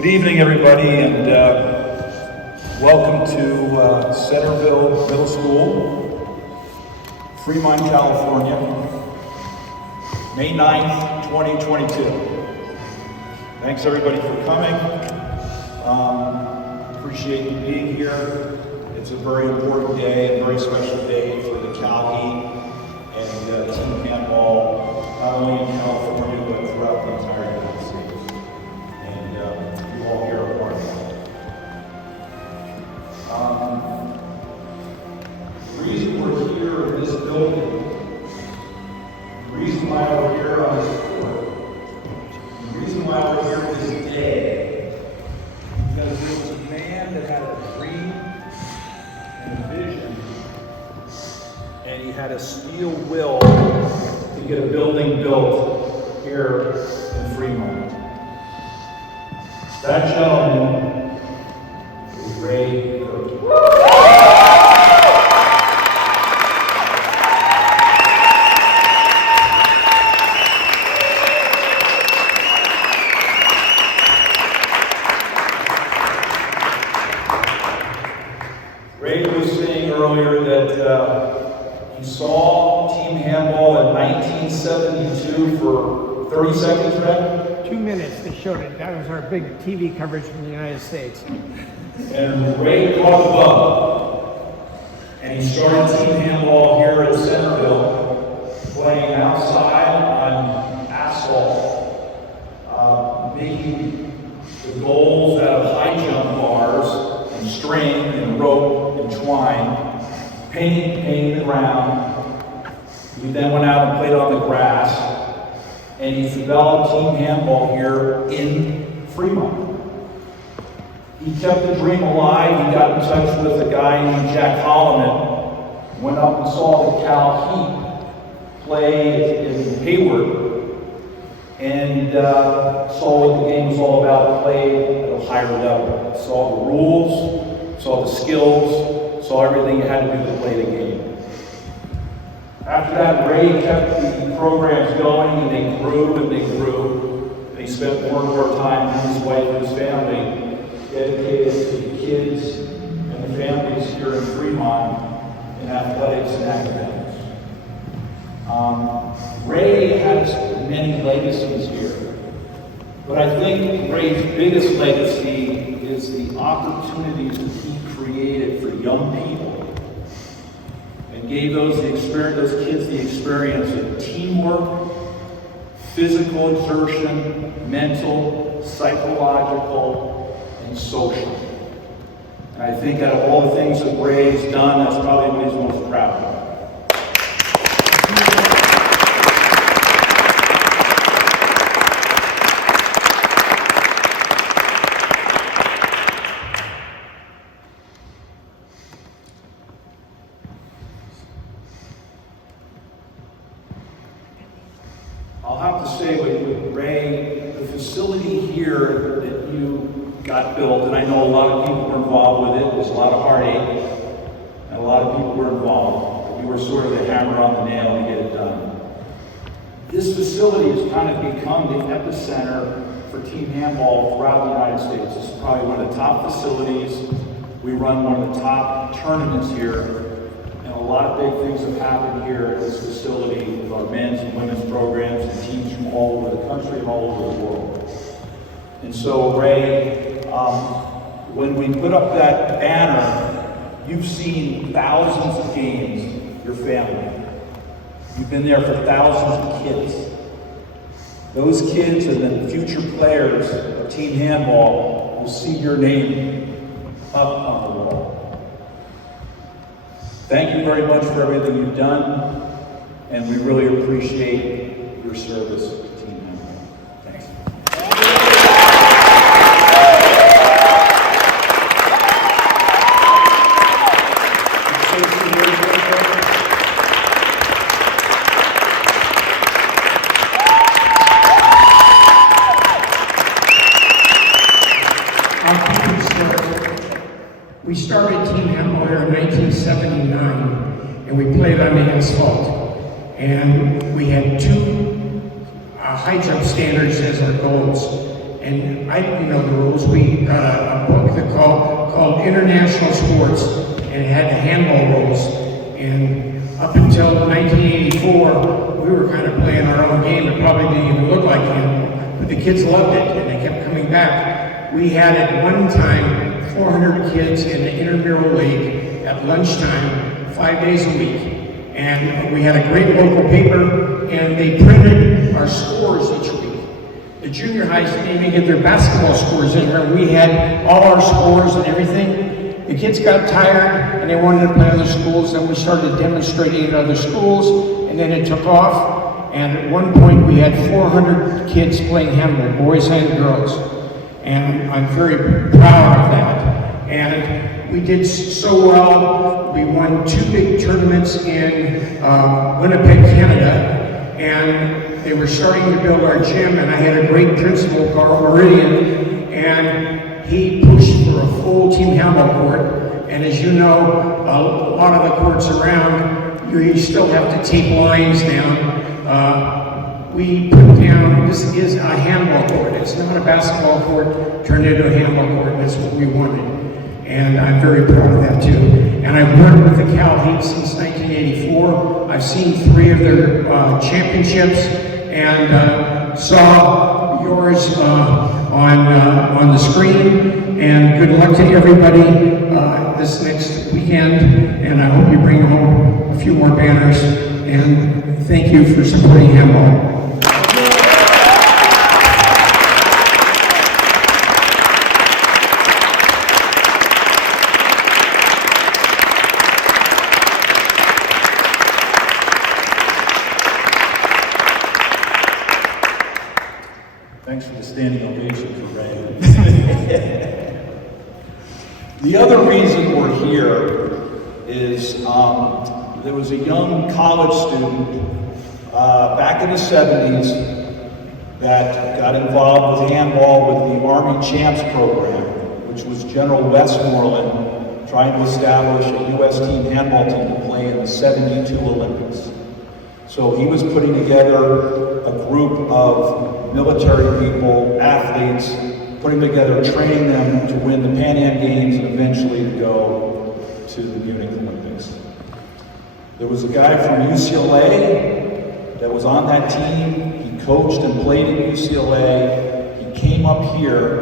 Good evening, everybody, and welcome to Centerville Middle School, Fremont, California, May 9th, 2022. Thanks, everybody, for coming. Appreciate you being here. It's a very important day, a very special day for the Cal Heat and Team Handball, not only in California, but throughout the entire United States. And you all here are part of that. The reason we're here in this building, the reason why we're here on this court, the reason why we're here this day, because there was a man that had a dream and a vision, and he had a steel will to get a building built here in Fremont. That gentleman is Gehrke. Gehrke was saying earlier that he saw Team Handball in 1972 for 30 seconds, right? 2 minutes, they showed it. That was our big TV coverage from the United States. And Gehrke caught the bug. And he started Team Handball here at Centerville, playing outside on asphalt, making the goals out of high jump bars and string and rope and twine, painting the ground. He then went out and played on the grass, and he's developed Team Handball here in Fremont. He kept the dream alive. He got in touch with a guy named Jack Holloman, went up and saw the Cal Heat play in Hayward, and saw what the game was all about, played at a higher level. Saw the rules, saw the skills, saw everything you had to do to play the game. After that, Gehrke kept the programs going, and they grew and they grew. They spent more and more time with his wife and his family dedicated to the kids and the families here in Fremont in athletics and academics. Gehrke has many legacies here, but I think Gehrke's biggest legacy is the opportunities that he created for young people, and gave those kids the experience of teamwork, physical exertion, mental, psychological, and social. And I think out of all the things that Gehrke's done, that's probably what he's most proud of. I'll have to say with Gehrke, the facility here that you got built, and I know a lot of people were involved with it, there's a lot of heartache, and a lot of people were involved, but you were sort of the hammer on the nail to get it done. This facility has kind of become the epicenter for Team Handball throughout the United States. This is probably one of the top facilities. We run one of the top tournaments here. And a lot of big things have happened here at this facility with our men's and women's programs and teams from all over the country and all over the world. And so, Gehrke, when we put up that banner, you've seen thousands of games, your family. You've been there for thousands of kids. Those kids and the future players of Team Handball will see your name up on the wall. Thank you very much for everything you've done, and we really appreciate your service to Team Handball. Thanks. We started Team Handball here in 1979, and we played on the asphalt. And we had two high jump standards as our goals. and I didn't know the rules. We got a book that called International Sports, and it had the handball rules. And up until 1984, we were kind of playing our own game. It probably didn't even look like handball, but the kids loved it, and they kept coming back. We had at one time 400 kids in the intramural league at lunchtime, 5 days a week. And we had a great local paper, and they printed our scores each week. The junior highs didn't even get their basketball scores in here. We had all our scores and everything. The kids got tired, and they wanted to play other schools, and we started demonstrating at other schools, and then it took off. And at one point, we had 400 kids playing handball, boys and girls. And I'm very proud of that. And we did so well. We won 2 big tournaments in Winnipeg, Canada, and they were starting to build our gym, and I had a great principal, Carl Meridian, and he pushed for a full team handball court. And as you know, a lot of the courts around, you still have to tape lines down. We put down, this is a handball court. It's not a basketball court turned into a handball court, and that's what we wanted. And I'm very proud of that too. And I've worked with the Cal Heat since 1984. I've seen 3 of their championships, and saw yours on the screen. And good luck to everybody this next weekend. And I hope you bring home a few more banners. And thank you for supporting handball. Thanks for the standing ovation for Ray. The other reason we're here is there was a young college student back in the 70s that got involved with handball with the Army Champs program, which was General Westmoreland trying to establish a U.S. team handball team to play in the 72 Olympics. So he was putting together a group of military people, athletes, putting together, training them to win the Pan Am Games and eventually to go to the Munich Olympics. There was a guy from UCLA that was on that team. He coached and played at UCLA. He came up here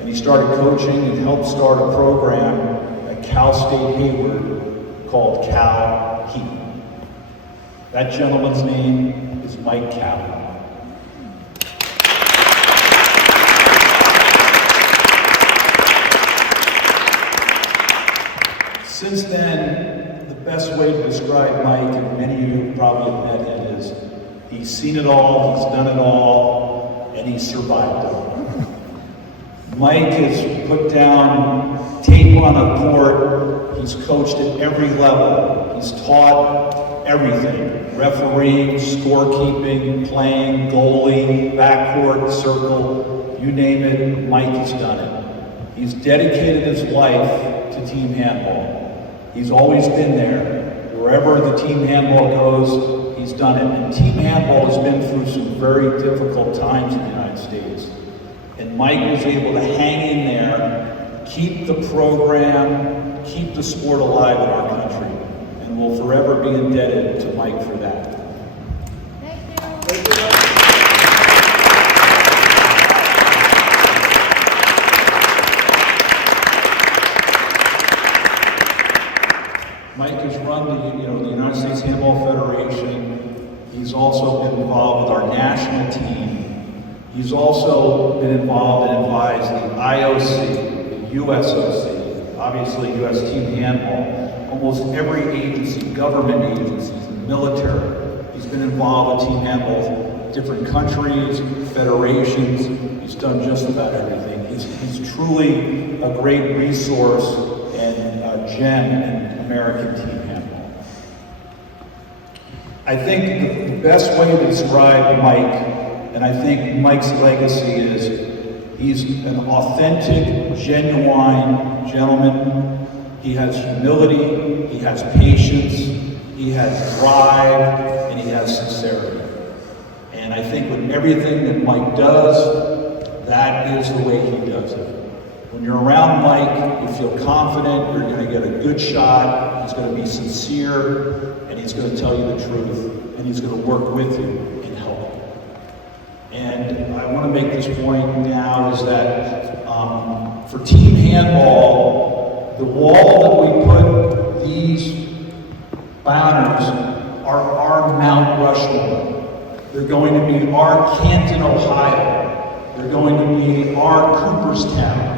and he started coaching and helped start a program at Cal State Hayward called Cal Heat. That gentleman's name is Mike Cavanaugh. Since then, the best way to describe Mike, and many of you probably have met him, is he's seen it all, he's done it all, and he's survived it all. Mike has put down tape on a court, he's coached at every level, he's taught everything, refereeing, scorekeeping, playing, goalie, backcourt, circle, you name it, Mike has done it. He's dedicated his life to team handball. He's always been there. Wherever the team handball goes, he's done it. And team handball has been through some very difficult times in the United States. And Mike was able to hang in there, keep the program, keep the sport alive in our country. And we'll forever be indebted to Mike for that. Thank you. Mike has run the United States Handball Federation. He's also been involved with our national team. He's also been involved and advised the IOC, the USOC, obviously US Team Handball, almost every agency, government agencies, the military. He's been involved with team handball, different countries, federations. He's done just about everything. He's truly a great resource and a gem in American team handball. I think the best way to describe Mike, and I think Mike's legacy is, he's an authentic, genuine gentleman. He has humility, he has patience, he has drive, and he has sincerity. And I think with everything that Mike does, that that is the way he does it. When you're around Mike, you feel confident, you're going to get a good shot, he's going to be sincere, and he's going to tell you the truth, and he's going to work with you and help you. And I want to make this point now is that for team handball, the wall that we put these banners are our Mount Rushmore. They're going to be our Canton, Ohio. They're going to be our Cooperstown.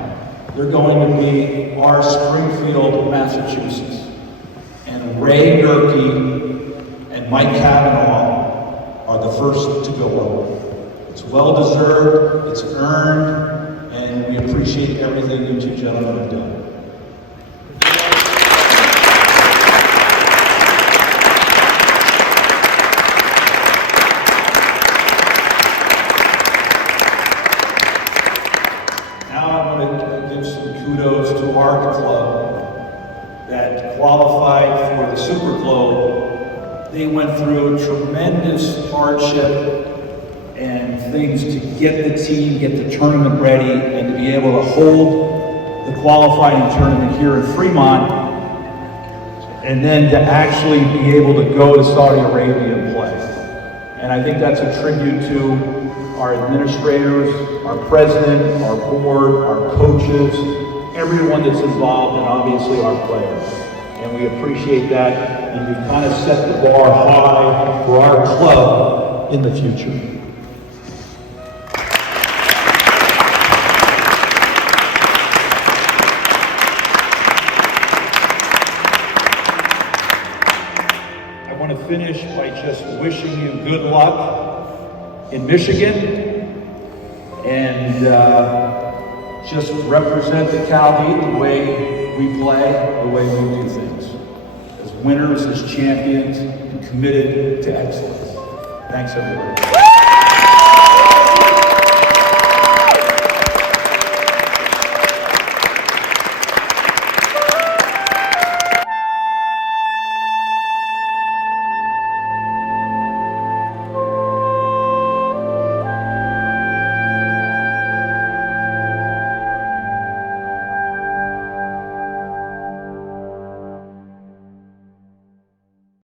They're going to be our Springfield, Massachusetts. And Ray Gehrke and Mike Cavanaugh are the first to go up. It's well deserved, it's earned, and we appreciate everything you two gentlemen have done. Kudos to our club that qualified for the SuperGlobe. They went through tremendous hardship and things to get the team, get the tournament ready, and to be able to hold the qualifying tournament here in Fremont, and then to actually be able to go to Saudi Arabia and play. And I think that's a tribute to our administrators, our president, our board, our coaches, everyone that's involved, and obviously our players. And we appreciate that, and we kind of set the bar high for our club in the future. I want to finish by just wishing you good luck in Michigan, and just represent the Cal Heat the way we play, the way we do things. As winners, as champions, and committed to excellence. Thanks, everybody.